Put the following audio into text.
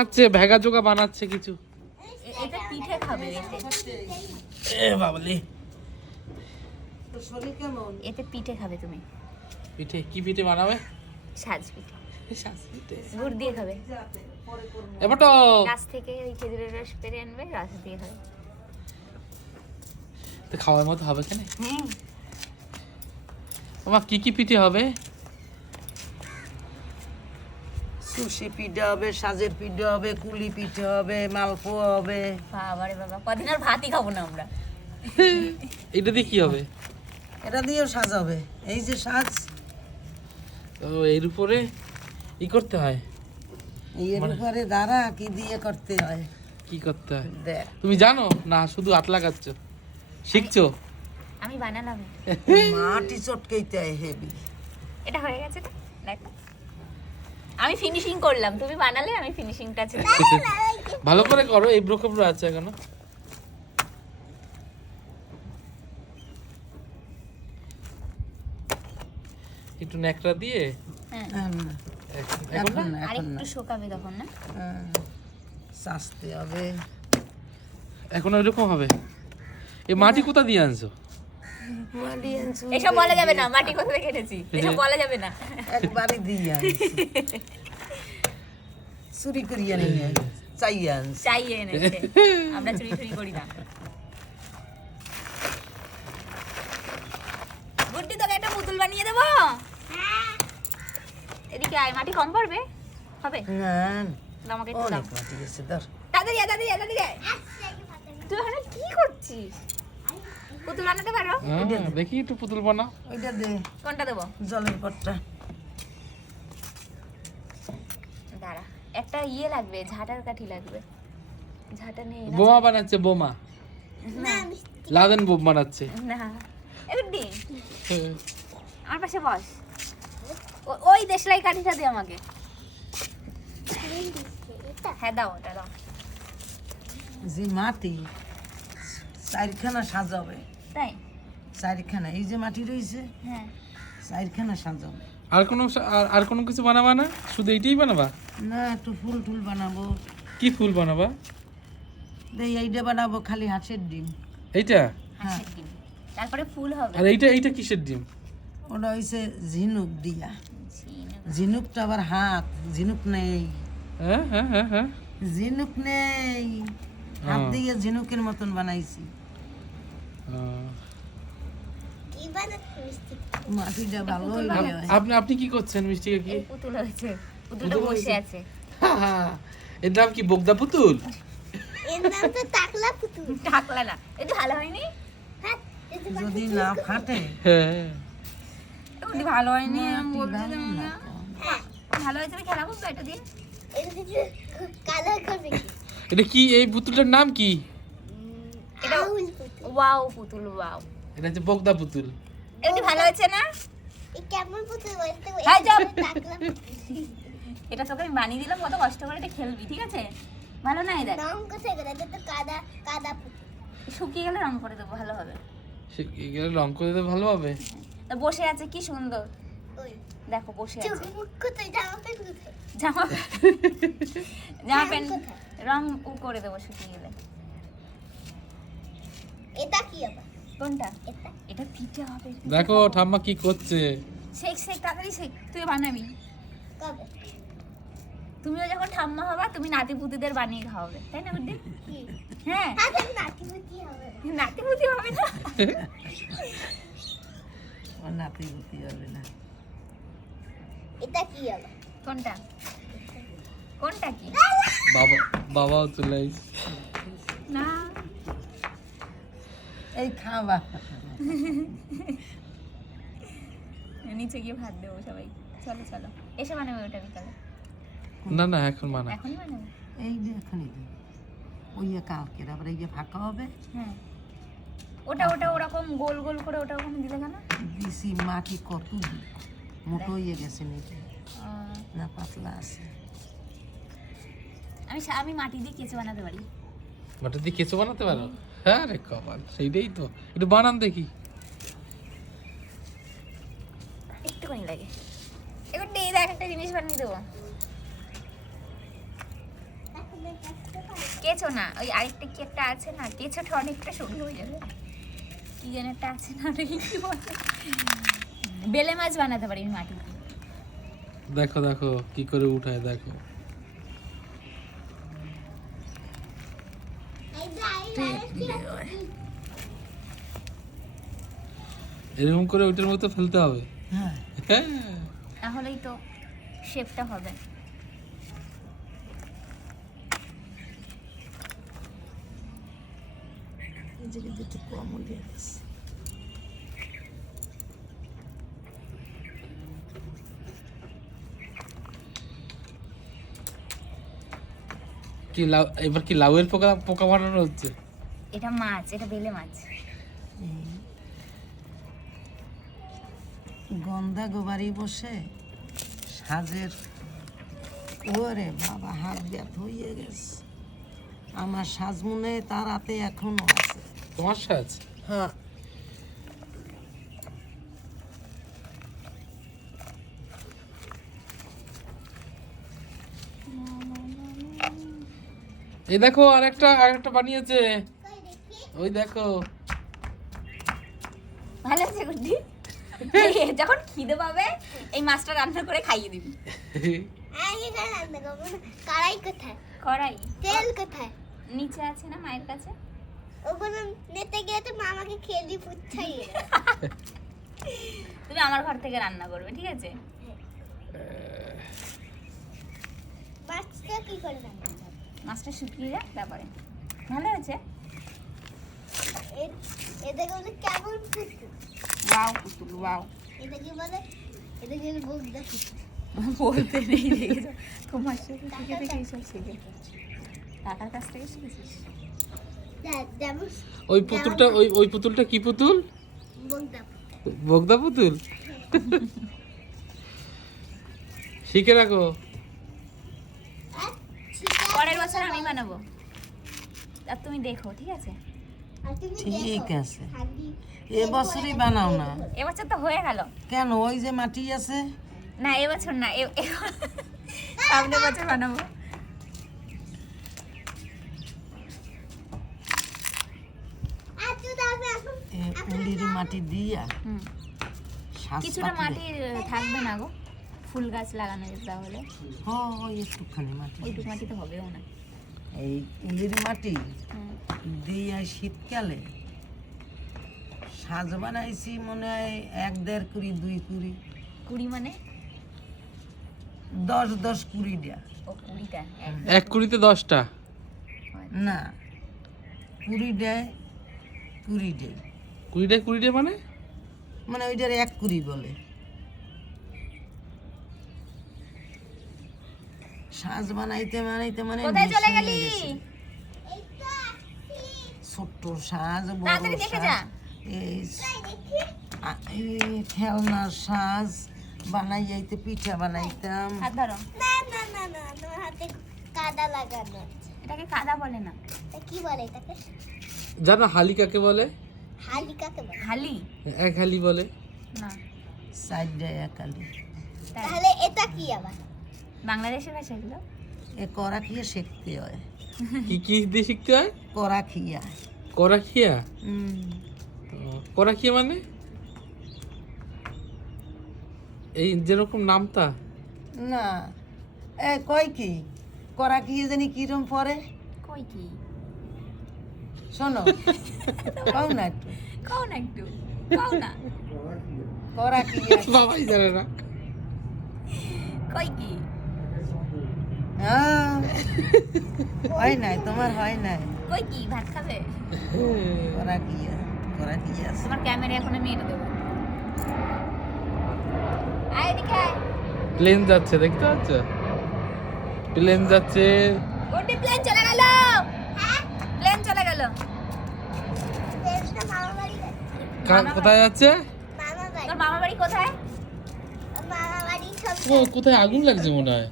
আচ্ছা ভেগা জোগা বানাচ্ছে কিছু। এটা পিঠে খাবে এ বাবলি তোর শরীর কেমন? এতে পিঠে খাবে তুমি। পিঠে কি পিঠে বানাবে? সাজ পিঠে শ্বাস পিঠে গুড় দিয়ে খাবে। এবার তো গাছ থেকে ওই খেজুরের রস পেরে আনবে, রস দিয়ে খাবে। তো খাওয়ার মতো হবে কেন? বাবা কি কি পিঠে হবে? সুশি পিঠা হবে, সাজের পিঠা হবে, কুলি পিঠা হবে, মালপোয়া হবে। বাবারে বাবা, কদিন আর ভাতই খাবো না আমরা। এটা দিয়ে কি হবে? এটা দিয়েও সাজ হবে। এই যে সাজ, ও এর উপরে ই করতে হয়। এর উপরে দাঁড়া কি দিয়ে করতে হয় কি করতে হয় দেখ। তুমি জানো না? শুধু হাত লাগাচ্ছ, শিখছো? আমি বানালাম। মাটি চটকাইতে হয় হেভি। এটা হয়ে গেছে তো দেখো, আমি ফিনিশিং করলাম, তুমি বানালে আমি ফিনিশিং টাচ। ভালো করে করো, এই ব্রোকব্রো আছে এখনো। একটু ন্যাকড়া দিয়ে হ্যাঁ, এখন এখন না? না, আর এখন না। একটু শুকাবে তখন না। সাজতে হবে। এখন ওইরকম হবে। এই মাটি কোথা দিয়ে আনছো? মাটি আনছি, এসব বলা যাবে না, মাটি কোথা থেকে এনেছি এসব বলা যাবে না। একবারে দিয়ে আনছি। চুরি করিয়া নিয়ে চাই আনছি। চাইয়ে এনেছে, আমরা চুরি চুরি করি না। গুড্ডি তোকে একটা পুতুল বানিয়ে দেবো। এদিকে আয়, মাটি কম পড়বে হবে। না আমাকে একটু দাও। অনেক মাটি গেছে, ধর। তাড়াতাড়ি আয়, তাড়াতাড়ি আয়, তাড়াতাড়ি আয়। তুই ওখানে কি করছিস? পুতুল বানাতে পারো? হ্যাঁ, দেখি একটু পুতুল বানাও। ওইটা দে, কোনটা দেবো? জলের পটটা। দাঁড়া, একটা ইয়ে লাগবে, ঝাঁটার কাঠি লাগবে। ঝাঁটা নেই না? বোমা বানাচ্ছে, বোমা। না লাদেন বোম বানাচ্ছে। না, এবার দি আমার পাশে বস। ওই দেশলাই কাঠিটা দে আমাকে। হ্যাঁ দাও, ওটা দাও। যে মাটি চারখানা সাজাবে, তাই? চারখানা। এই যে মাটি রয়েছে, হ্যাঁ। চারখানা সাজাবে। আর কোনো কিছু বানাবা না? শুধু এইটাই বানাবা? না, একটু ফুল টুল বানাবো। কি ফুল বানাবা? এইটা বানাবো, খালি হাঁসের ডিম। এইটা? হাঁসের ডিম। তারপরে ফুল হবে। আর এইটা কিসের ডিম? ওটা হয়েছে ঝিনুক দিয়া। ঝিনুক। ঝিনুকটা আবার হাত, ঝিনুক নেই, হ্যাঁ হ্যাঁ হ্যাঁ হ্যাঁ। ঝিনুক নেই, হাত ও। দিয়ে ঝিনুকের মতন বানাইছি। মাটিটা ভালো হইলে হয়। আপনি কি করছেন মিষ্টিকে? কি এই পুতুল হয়েছে, পুতুলটা পুতুল বসে হয়েছে? আছে। এর নাম কি? বোগদা পুতুল? টাকলা না, এটা ভালো হয়নি। যদি না ফাটে হ্যাঁ। এটা ভালো হয়নি, আমি মাটি বলতে ভালো দেবো না না। তো। ভালো হয়েছে, আমি খেলা করবো এটা দিয়ে। এটা কি? এই পুতুলটার নাম কি? এটা ওয়াও পুতুল, ওয়াও। এটা হচ্ছে বোগদা পুতুল। এটা ভালো হয়েছে না? কেমন পুতুল বলতে হ্যাঁ, যাও। টাকলা এটা তোকে আমি বানিয়ে দিলাম, কত কষ্ট করে, এটা খেলবি, ঠিক আছে? ভালো না? এই দেখ, নাম কোথায় গেল? এটা তো কাদা কাদা পুতুল। শুকিয়ে গেলে রং করে দেবো, ভালো হবে। সে এগুলো রং করে দিতে ভালো হবে। তা বসে আছে কি সুন্দর, ওই দেখো বসে চোখ আছে। মুখ কোথায়, জামা প্যান্ট কোথায়? জামা জামা প্যান্ট রং করে দেবো শুকিয়ে গেলে। এটা কি আবার? কোনটা? এটা এটা পিঠে হবে। দেখো ঠাম্মা কি করছে। শেখ শেখ, তাড়াতাড়ি শেখ, তুই বানাবি। কবে? তুমিও যখন ঠাম্মা হবা, তুমি নাতি পুতিদের বানিয়ে খাওয়াবে, তাই না বুদ্ধি? কি? হ্যাঁ, আরে নাতি হবে। নাতি পুতি হবে না। আমার নাতি পুতি হবে না। এটা কি আবার? কোনটা? কোনটা কি? বাবাও চলে আসছে। না, এই খাবা। নিচে গিয়ে ভাত দেবো সবাই। চলো চলো, এসে বানাবে ওটা বিকালে। না এখন মানা। এখনই বানাবে? এই যে এখনই দে। ওই যে কালকের আবার এই যে ফাঁকা হবে। হ্যাঁ, ওটা ওটা ওরকম গোল গোল করে ওটা ওখানে দিলে কেন? দিছি মাটি কত মোটো হয়ে গেছে নিচে, না পাতলা আছে। আমি মাটি দিয়ে কেঁচো বানাতে পারি। মাটি দিয়ে কেঁচো বানাতে পারো? হ্যাঁ রে কপাল, সেইটাই তো। একটু বানান দেখি। একটুখানি লাগে। এবার দেখ একটা জিনিস বানিয়ে দেবো। কেঁচো না, ওই আরেকটা কি একটা আছে না, কেঁচোটা অনেকটা সরু হয়ে যাবে, কি যেন একটা আছে না, ওটাকে কি বলে? বেলে মাছ বানাতে পারি আমি মাটি দিয়ে। দেখো দেখো কি করে উঠায়, দেখো। এরকম করে ওইটার মতো ফেলতে হবে। হ্যাঁ হ্যাঁ, তাহলেই তো শেপটা হবে। এই যে কিন্তু একটু কম হয়ে গেছে। কি লাউ, এবার কি লাউয়ের পোকা পোকা বানানো হচ্ছে? এটা মাছ, এটা বেলে মাছ। গন্ধা গোবারি বসে সাজের, ওরে বাবা হাত ব্যথ হয়ে গেছে আমার। সাজ মনে হয় তার হাতে এখনো আছে। তোমার সাজ? হ্যাঁ এই দেখো আরেকটা বানিয়েছে, ওই দেখো। ভালো আছে গুড্ডি? যখন খিদে পাবে এই মাছটা রান্না করে খাইয়ে দিবি। আমি এখানে রান্না করবো না। কড়াই কোথায়? কড়াই তেল কোথায়? নিচে আছে না মায়ের কাছে? ওগুলো নিতে গিয়ে তো মামাকে খেয়ে দিয়ে পুচ্ছাই। তুমি আমার ঘর থেকে রান্না করবে, ঠিক আছে? মাছটা কি করে রান্না করবো? মাছটা শুকিয়ে যাক তারপরে। ভালো আছে? এটাকে বলে কেমন পুতুল? ওয়াও পুতুল, ওয়াও। এটাকে বলে, এটাকে বলে বগদা পুতুল। বলতে নেই, দেখেছো? তোমার সাথে শিখে থেকে এইসব শিখেছো। কাকার কাছ থেকে শিখেছিস? যেমন ওই পুতুলটা কি পুতুল? বগদা বগদা পুতুল। শিখে রাখো। পরের বছর আমি বানাবো, আর তুমি দেখো, ঠিক আছে? ঠিক আছে, এবছরই বানাও না। এবছর তো হয়ে গেল। কেন? ওই যে মাটি আছে। না এবছর না, সামনের বছর বানাবো। উলির মাটি দিয়া হুম। শ্বাস কিছুটা পাতলে। মাটি থাকবে না গো, ফুল গাছ লাগানো যেতে তাহলে। ওই একটুখানি মাটি ওইটুকু মাটি তো হবেও না। এই উলির মাটি হুম। দিয়ে শীতকালে সাজ বানাইছি মনে হয় 1-1.5 কুড়ি 2 কুড়ি 20 মানে 10 কুড়ি দেয়া। ও 20টা। এক কুড়িতে 10টা? না, কুড়ি দেয়, কুড়ি দেয়, 20টা মানে? মানে ওইটার 1 কুড়ি বলে। সাজ বানাইতে বানাইতে মানে কোথায় চলে নিঃস্ব গেলি? হয়ে গেছে। ছোট্ট সাজ, বড় তাড়াতাড়ি দেখে যা। সাজ, এই খেলনার সাজ বানাই যাইতে, পিঠা বানাইতাম। হাত ধরো। না না না না, তোমার হাতে কাদা লাগানো আছে। এটাকে কাদা বলে না, তা কি বলে এটাকে? জানো হালি কাকে বলে? হালি কাকে বলে? হালি। এক হালি বলে। না, সাইড দেয় একালি। তাই। তাহলে এটা কি আবার? বাংলাদেশের ভাষা এগুলো। এ করা খিয়া শিখতে হয়। কি কি দিয়ে শিখতে হয়? করা খিয়া। করাখিয়া? হুম। করাখিয়া মানে এই যেরকম নামটা? না, এ কয় কি করা খিয়া জানি কিরম পরে। কই কি? শোনো, কও না একটু। কও না একটু, কও না। করা খিয়া। বাবাই জানে না। কই কি? হ্যাঁ, হয় নাই, তোমার হয় নাই। কই কি? ভাত খাবে? করা খিয়া, করা খিয়া। তোমার ক্যামেরা এখন আমি এটা দেবো। আয় এদিকে আয়। প্লেন যাচ্ছে, দেখতে পাচ্ছ? প্লেন যাচ্ছে। ওটি প্লেন চলে গেল। হ্যাঁ, প্লেন চলে গেল। দেশটা মামা বাড়ি যাচ্ছে। কোথায় যাচ্ছে? মামা বাড়ি। তোর মামা বাড়ি কোথায়? মামা বাড়ি সব কোথায় আগুন লাগছে মনে হয়।